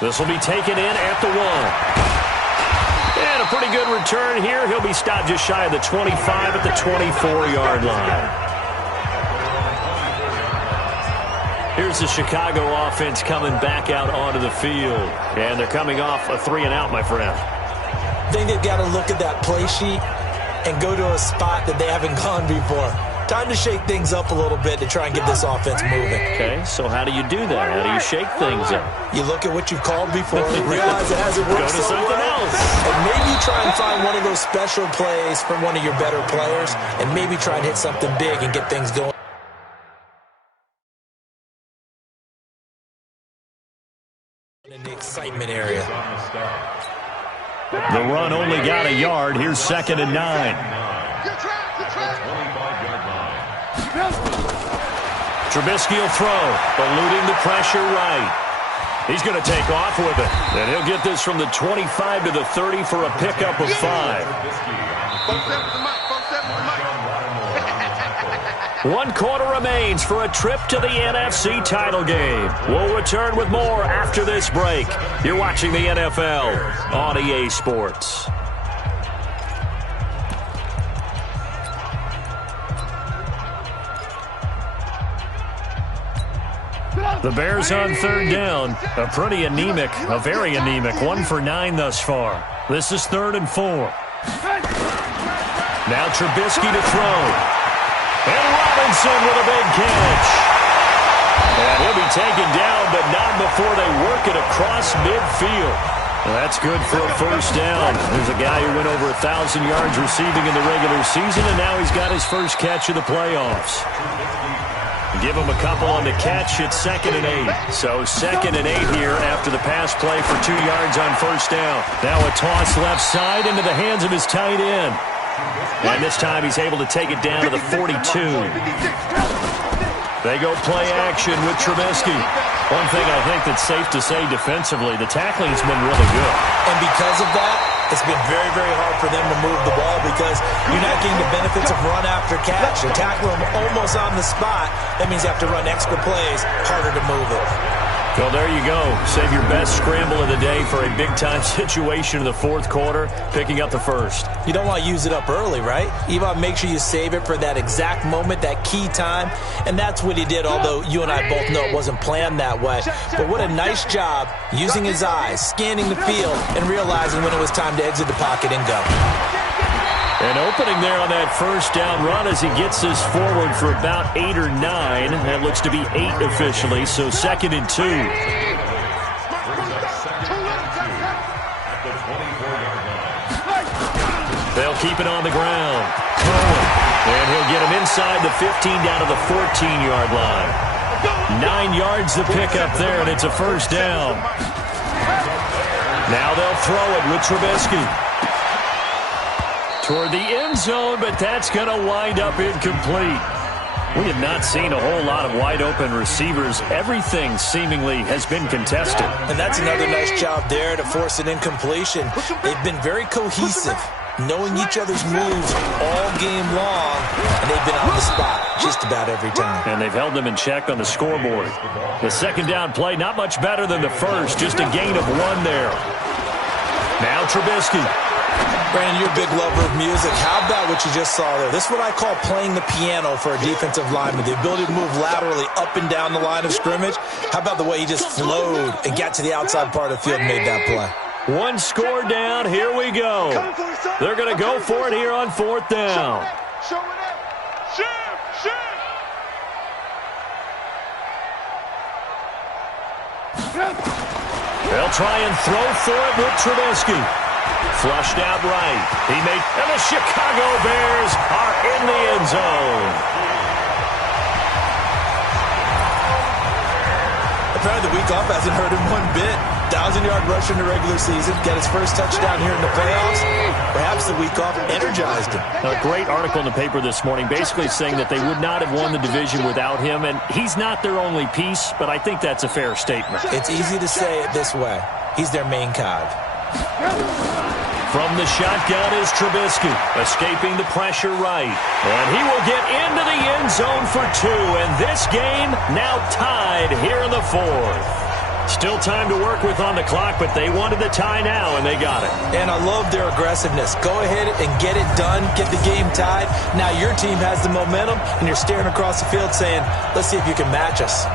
This will be taken in at the 1. And a pretty good return here. He'll be stopped just shy of the 25 at the 24-yard line. Here's the Chicago offense coming back out onto the field. And they're coming off a 3-and-out, my friend. I think they've got to look at that play sheet and go to a spot that they haven't gone before. Time to shake things up a little bit to try and get this offense moving. Okay, so how do you do that? How do you shake things up? You look at what you've called before, realize it hasn't worked so something else. And maybe try and find one of those special plays from one of your better players, and maybe try and hit something big and get things going. In the excitement area. The run only got a yard. Here's 2nd and 9. Trubisky will throw, eluding the pressure right. He's going to take off with it. And he'll get this from the 25 to the 30 for a pickup of 5. 1 quarter remains for a trip to the NFC title game. We'll return with more after this break. You're watching the NFL on EA Sports. The Bears on 3rd down. A pretty anemic, a very anemic 1 for 9 thus far. This is 3rd and 4. Now Trubisky to throw. And Robinson with a big catch. And he'll be taken down, but not before they work it across midfield. Well, that's good for a first down. There's a guy who went over 1,000 yards receiving in the regular season, and now he's got his first catch of the playoffs. Give him a couple on the catch. It's 2nd and 8. So 2nd and 8 here after the pass play for 2 yards on first down. Now a toss left side into the hands of his tight end. And this time he's able to take it down to the 42. They go play action with Trubisky. One thing I think that's safe to say defensively, the tackling's been really good. And because of that, it's been very, very hard for them to move the ball because you're not getting the benefits of run after catch. You tackle them almost on the spot. That means you have to run extra plays, harder to move it. Well, there you go. Save your best scramble of the day for a big-time situation in the 4th quarter, picking up the first. You don't want to use it up early, right? You want to make sure you save it for that exact moment, that key time, and that's what he did, although you and I both know it wasn't planned that way. But what a nice job using his eyes, scanning the field, and realizing when it was time to exit the pocket and go. An opening there on that first down run as he gets this forward for about 8 or 9. That looks to be 8 officially, so 2nd and 2. They'll keep it on the ground. And he'll get him inside the 15 down to the 14-yard line. 9 yards to pick up there, and it's a first down. Now they'll throw it with Trubisky. Toward the end zone, but that's going to wind up incomplete. We have not seen a whole lot of wide-open receivers. Everything seemingly has been contested. And that's another nice job there to force an incompletion. They've been very cohesive, knowing each other's moves all game long, and they've been on the spot just about every time. And they've held them in check on the scoreboard. The 2nd down play, not much better than the first, just a gain of 1 there. Now Trubisky. Brandon, you're a big lover of music. How about what you just saw there? This is what I call playing the piano for a defensive lineman. The ability to move laterally up and down the line of scrimmage. How about the way he just flowed and got to the outside part of the field and made that play? 1 score down. Here we go. They're going to go for it here on 4th down. They'll try and throw for it with Trubisky. Flushed out right. And the Chicago Bears are in the end zone. Apparently the week off hasn't hurt him one bit. 1,000-yard rush in the regular season. Get his first touchdown here in the playoffs. Perhaps the week off energized him. A great article in the paper this morning basically saying that they would not have won the division without him. And he's not their only piece, but I think that's a fair statement. It's easy to say it this way. He's their main cog. From the shotgun is Trubisky, escaping the pressure right. And he will get into the end zone for 2. And this game now tied here in the 4th. Still time to work with on the clock, but they wanted the tie now, and they got it. And I love their aggressiveness. Go ahead and get it done, get the game tied. Now your team has the momentum, and you're staring across the field saying, let's see if you can match us.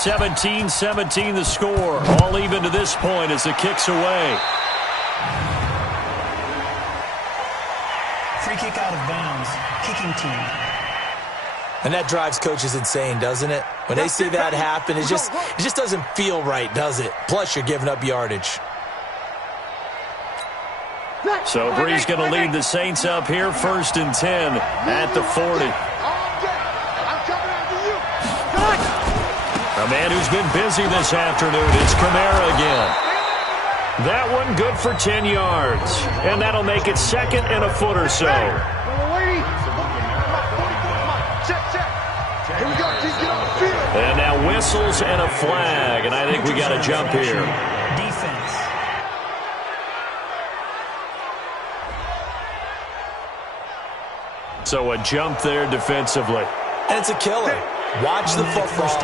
(17-17) the score. All even to this point as the kick's away. Free kick out of bounds. Kicking team. And that drives coaches insane, doesn't it? When they see that happen, it just doesn't feel right, does it? Plus, you're giving up yardage. So Bree's going to lead the Saints up here, 1st and 10 at the 40. A man who's been busy this afternoon. It's Kamara again. That one good for 10 yards. And that'll make it 2nd and a foot or so. And now whistles and a flag. And I think we got a jump here. Defense. So a jump there defensively. And it's a killer. Watch the football.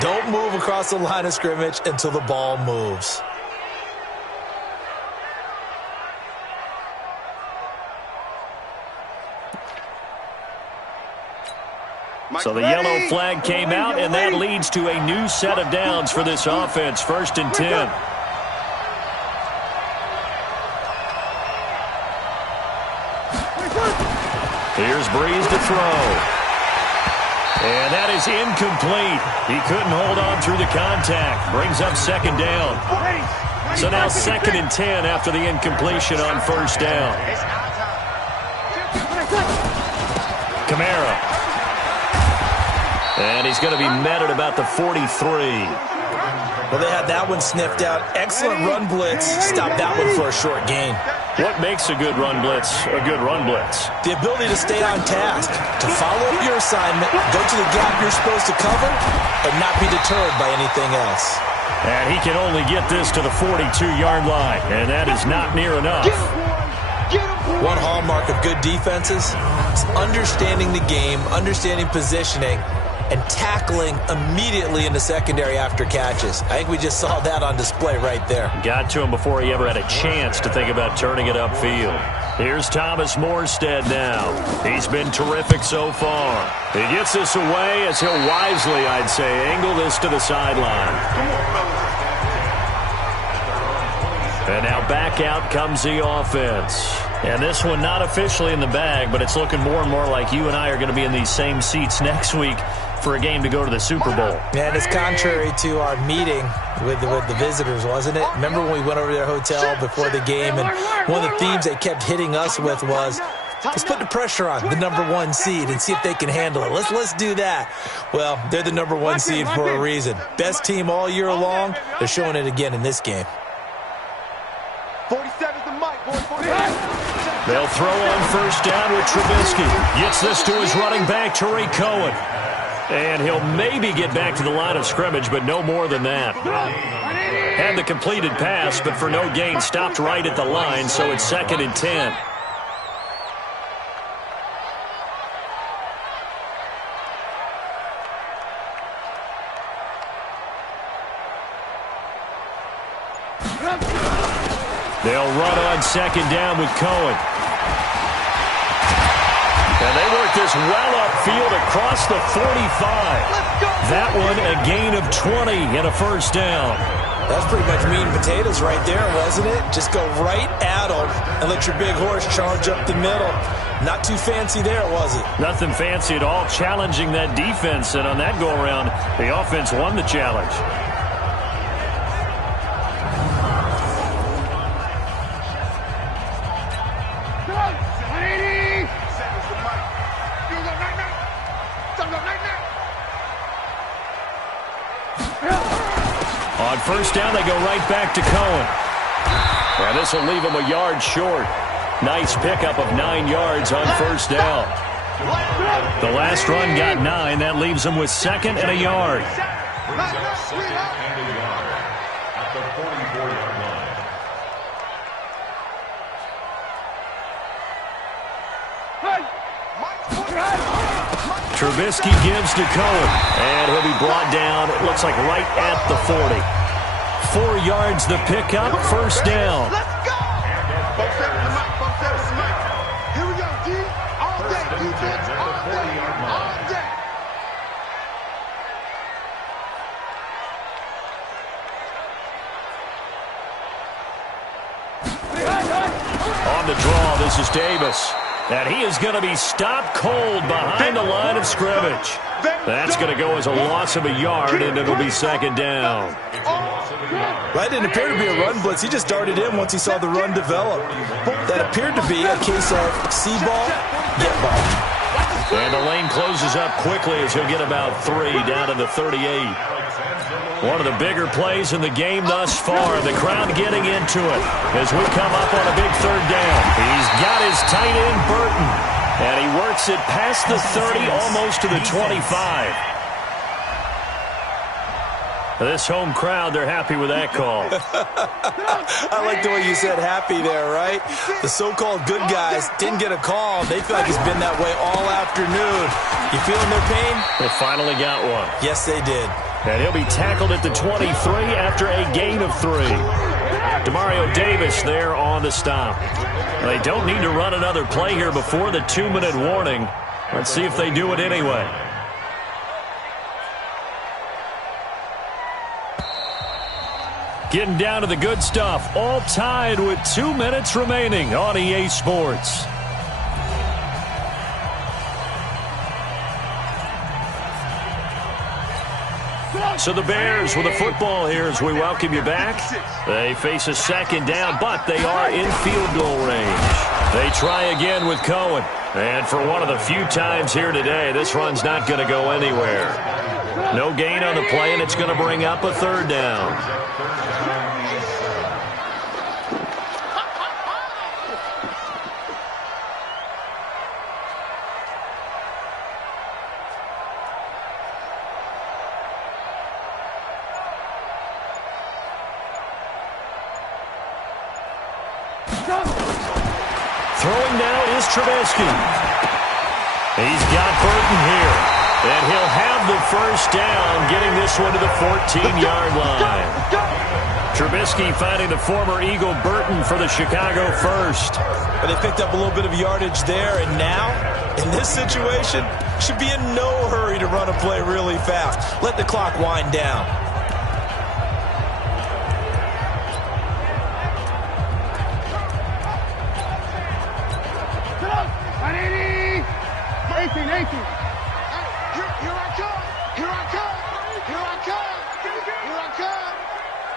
Don't move across the line of scrimmage until the ball moves. So the yellow flag came out, and that leads to a new set of downs for this offense. 1st and 10. Here's Breeze to throw. And that is incomplete. He couldn't hold on through the contact. Brings up 2nd down. So now 2nd and 10 after the incompletion on 1st down. Kamara. And he's going to be met at about the 43. Well, they had that one sniffed out. Excellent run blitz. Stop that one for a short gain. What makes a good run blitz a good run blitz? The ability to stay on task, to follow up your assignment, go to the gap you're supposed to cover, and not be deterred by anything else. And he can only get this to the 42-yard line, and that is not near enough. One hallmark of good defenses is understanding the game, understanding positioning, and tackling immediately in the secondary after catches. I think we just saw that on display right there. Got to him before he ever had a chance to think about turning it upfield. Here's Thomas Morstead now. He's been terrific so far. He gets this away as he'll wisely, I'd say, angle this to the sideline. And now back out comes the offense. And this one not officially in the bag, but it's looking more and more like you and I are going to be in these same seats next week for a game to go to the Super Bowl. And it's contrary to our meeting with the visitors, wasn't it? Remember when we went over to their hotel before the game, and one of the themes they kept hitting us with was, let's put the pressure on the #1 seed and see if they can handle it. Let's do that. Well, they're the #1 seed for a reason. Best team all year long. They're showing it again in this game. 47's the mic, boy. 47. They'll throw on 1st down with Trubisky. Gets this to his running back, Tariq Cohen. And he'll maybe get back to the line of scrimmage, but no more than that. Had the completed pass, but for no gain, stopped right at the line, so it's 2nd and 10. They'll run on 2nd down with Cohen. And they work this well upfield across the 45. That one a gain of 20 and a 1st down. That's pretty much meat and potatoes right there, wasn't it? Just go right at them and let your big horse charge up the middle. Not too fancy there, was it? Nothing fancy at all, challenging that defense. And on that go-around, the offense won the challenge. On 1st down, they go right back to Cohen. And this will leave him a yard short. Nice pickup of 9 yards on 1st down. The last run got 9. That leaves him with 2nd and a yard. Trubisky gives to Cohen, and he'll be brought down, it looks like right at the 40. 4 yards the pickup, first down. Let's go! Here we go, D. All day, defense, all day, all day. On the draw, this is Davis. And he is going to be stopped cold behind the line of scrimmage. That's going to go as a loss of a yard, and it'll be second down. Right, it appeared to be a run blitz. He just darted in once he saw the run develop. That appeared to be a case of see ball, get ball. And the lane closes up quickly as he'll get about 3 down to the 38. One of the bigger plays in the game thus far. The crowd getting into it as we come up on a big third down. He's got his tight end, Burton. And he works it past the 30, almost to the 25. This home crowd, they're happy with that call. I like the way you said happy there, right? The so-called good guys didn't get a call. They feel like it's been that way all afternoon. You feeling their pain? They finally got one. Yes, they did. And he'll be tackled at the 23 after a gain of 3. Demario Davis there on the stop. They don't need to run another play here before the 2-minute warning. Let's see if they do it anyway. Getting down to the good stuff. All tied with 2 minutes remaining on EA Sports. So the Bears with the football here as we welcome you back. They face a second down, but they are in field goal range. They try again with Cohen. And for one of the few times here today, this run's not going to go anywhere. No gain on the play, and it's going to bring up a third down. Throwing now is Trubisky. He's got Burton here. And he'll have the first down, getting this one to the 14-yard line. Trubisky finding the former Eagle Burton for the Chicago first. But they picked up a little bit of yardage there, and now, in this situation, should be in no hurry to run a play really fast. Let the clock wind down.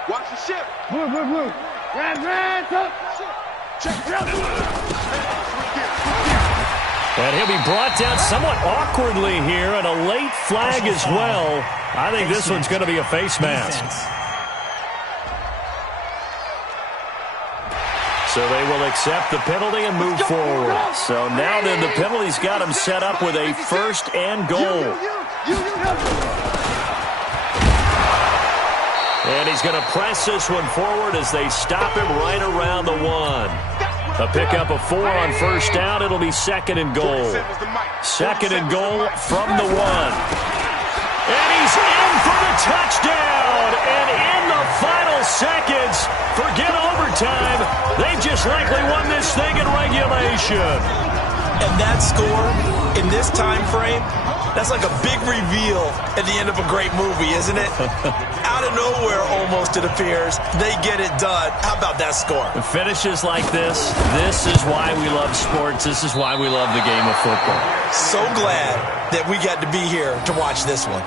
Watch the ship. Blue. Red, up. Check it out. And he'll be brought down somewhat awkwardly here, and a late flag as well. I think this one's going to be a face mask. So they will accept the penalty and move forward. So now then the penalty's got him set up with a first and goal. And he's going to press this one forward as they stop him right around the 1. A pickup of 4 on first down. It'll be second and goal. Second and goal from the 1. And he's in for the touchdown. And in the final seconds, forget overtime. They've just likely won this thing in regulation. And that score in this time frame, that's like a big reveal at the end of a great movie, isn't it? Out of nowhere, almost, it appears, they get it done. How about that score? Finishes like this is why we love sports. This is why we love the game of football. So glad that we got to be here to watch this one.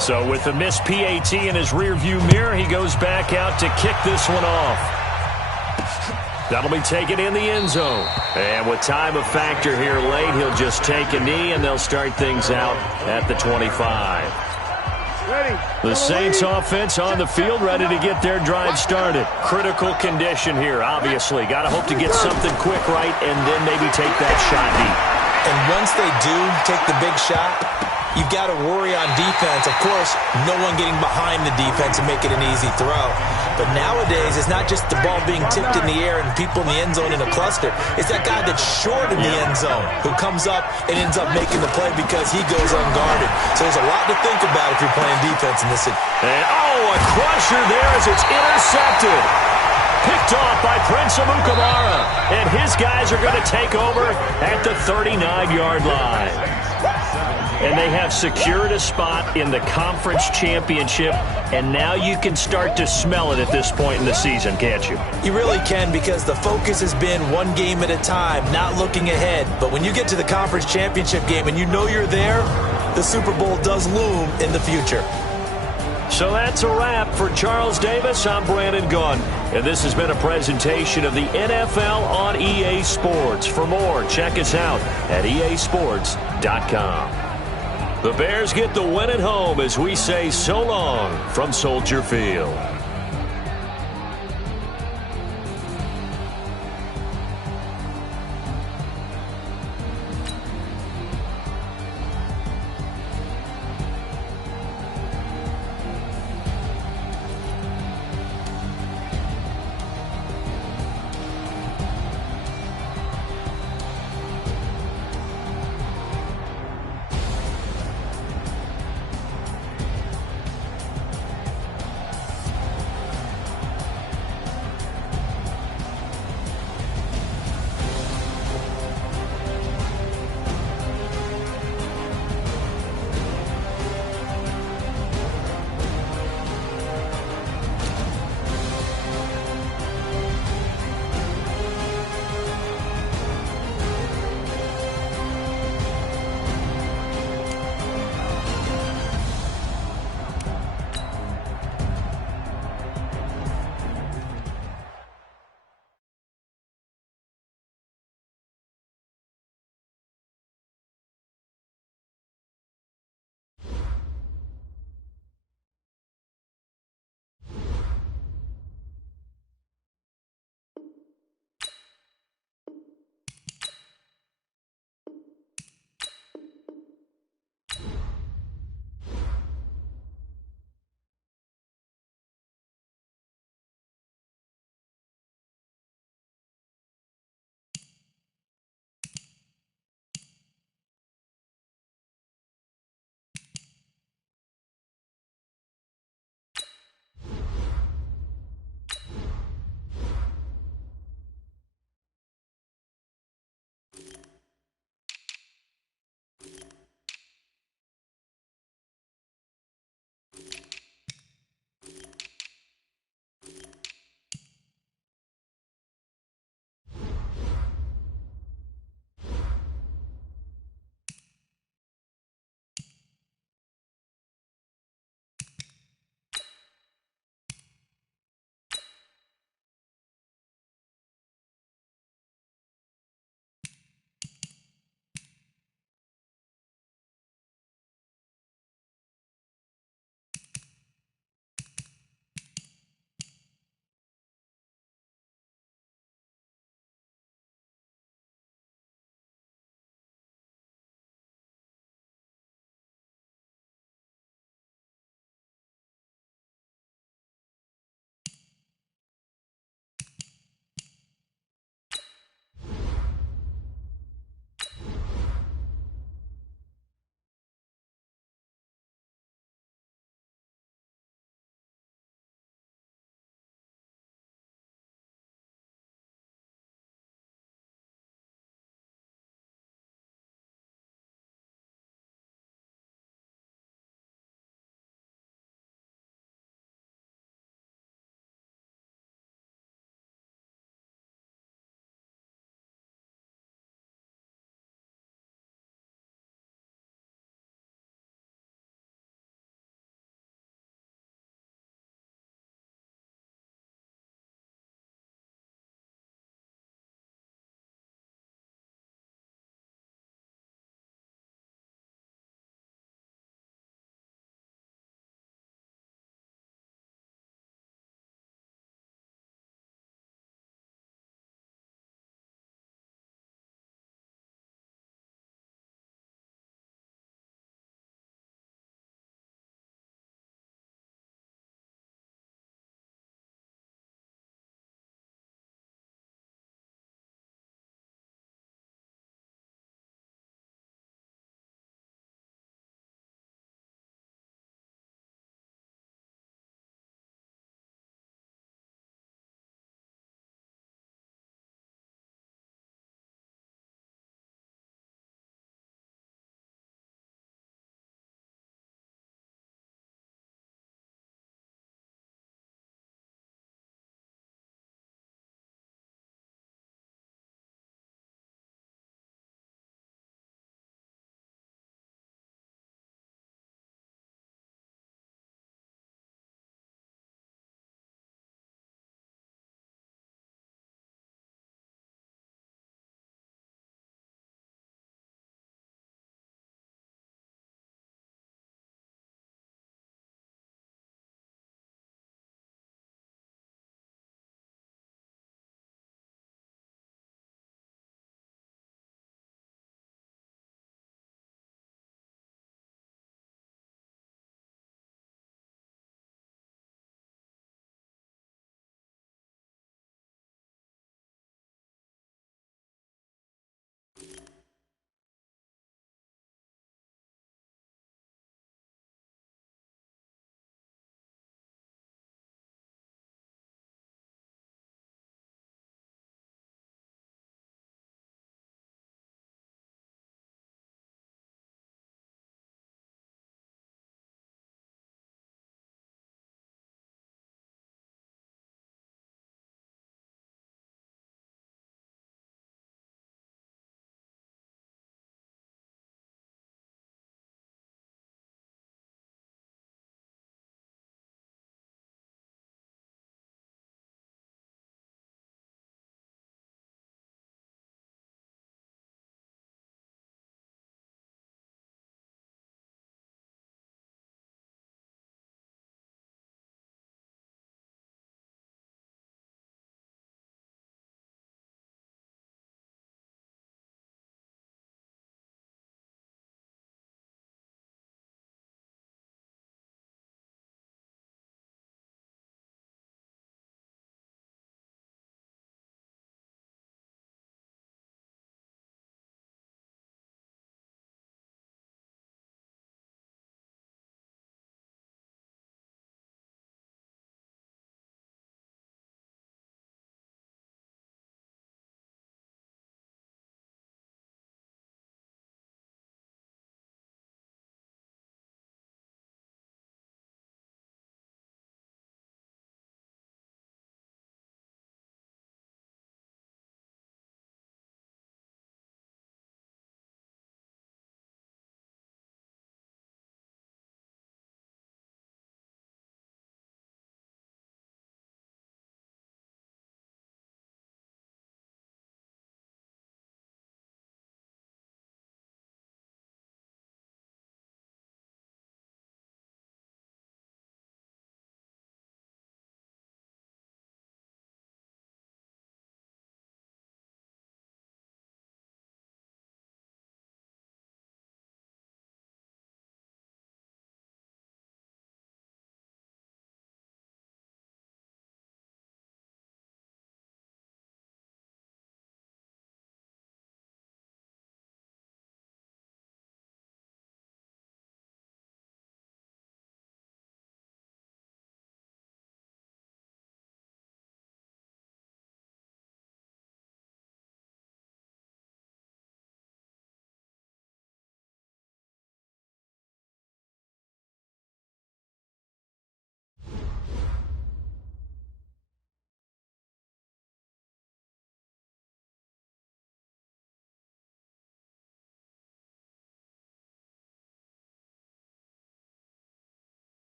So with the missed PAT in his rearview mirror, he goes back out to kick this one off. That'll be taken in the end zone. And with time of factor here late, he'll just take a knee, and they'll start things out at the 25. The Saints offense on the field, ready to get their drive started. Critical condition here, obviously. Got to hope to get something quick right and then maybe take that shot deep. And once they do take the big shot, you've got to worry on defense. Of course, no one getting behind the defense and make it an easy throw. But nowadays, it's not just the ball being tipped in the air and people in the end zone in a cluster. It's that guy that's short in the end zone who comes up and ends up making the play because he goes unguarded. So there's a lot to think about if you're playing defense in this situation. And, a crusher there as it's intercepted. Picked off by Prince Amukamara. And his guys are going to take over at the 39-yard line. And they have secured a spot in the conference championship, and now you can start to smell it at this point in the season, can't you? You really can, because the focus has been one game at a time, not looking ahead. But when you get to the conference championship game and you know you're there, the Super Bowl does loom in the future. So that's a wrap for Charles Davis. I'm Brandon Gunn, and this has been a presentation of the NFL on EA Sports. For more, check us out at easports.com. The Bears get the win at home as we say so long from Soldier Field.